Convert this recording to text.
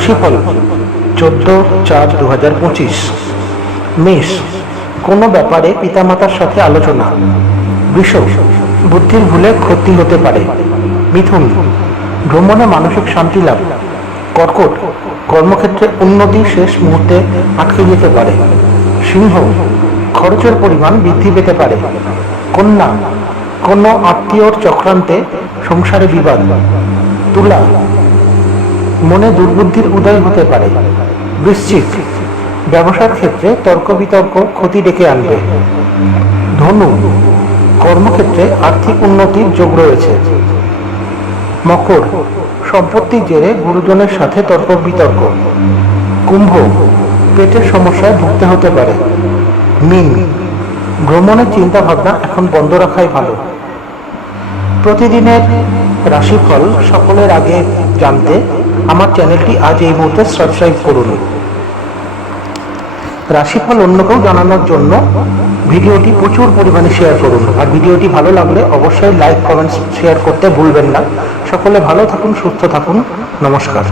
রাশিফল 14/4/2025। মেষ, কোনো ব্যাপারে পিতামাতার সাথে আলোচনা। বৃষ, বুদ্ধির ভুলে ক্ষতি হতে পারে। মিথুন, ভ্রমণে মানসিক শান্তি লাভ। কর্কট, কর্মক্ষেত্রে উন্নতি শেষ মুহূর্তে আটকে যেতে পারে। সিংহ, খরচের পরিমাণ বৃদ্ধি পেতে পারে। কন্যা, কোনো আত্মীয়র চক্রান্তে সংসারে বিবাদ। তুলা, মনে দুর্বুদ্ধির উদয় হতে পারে। বৃশ্চিক, ব্যবসার ক্ষেত্রে তর্ক বিতর্ক ক্ষতি ডেকে আনবে। ধনু, কর্মক্ষেত্রে আর্থিক উন্নতির যোগ রয়েছে। মকর, সম্পত্তির জেরে গুরুজনের সাথে তর্ক বিতর্ক। কুম্ভ, পেটের সমস্যায় ভুগতে হতে পারে। মীন, ভ্রমণের চিন্তা ভাবনা এখন বন্ধ রাখাই ভালো। প্রতিদিনের রাশিফল সকলের আগে জানতে আমার চ্যানেলটি আজ এই মুহূর্তে সাবস্ক্রাইব করুন। রাশিফল অন্যকেও জানানোর জন্য ভিডিওটি প্রচুর পরিমাণে শেয়ার করুন। আর ভিডিওটি ভালো লাগলে অবশ্যই লাইক কমেন্টস শেয়ার করতে ভুলবেন না। সকলে ভালো থাকুন, সুস্থ থাকুন। নমস্কার।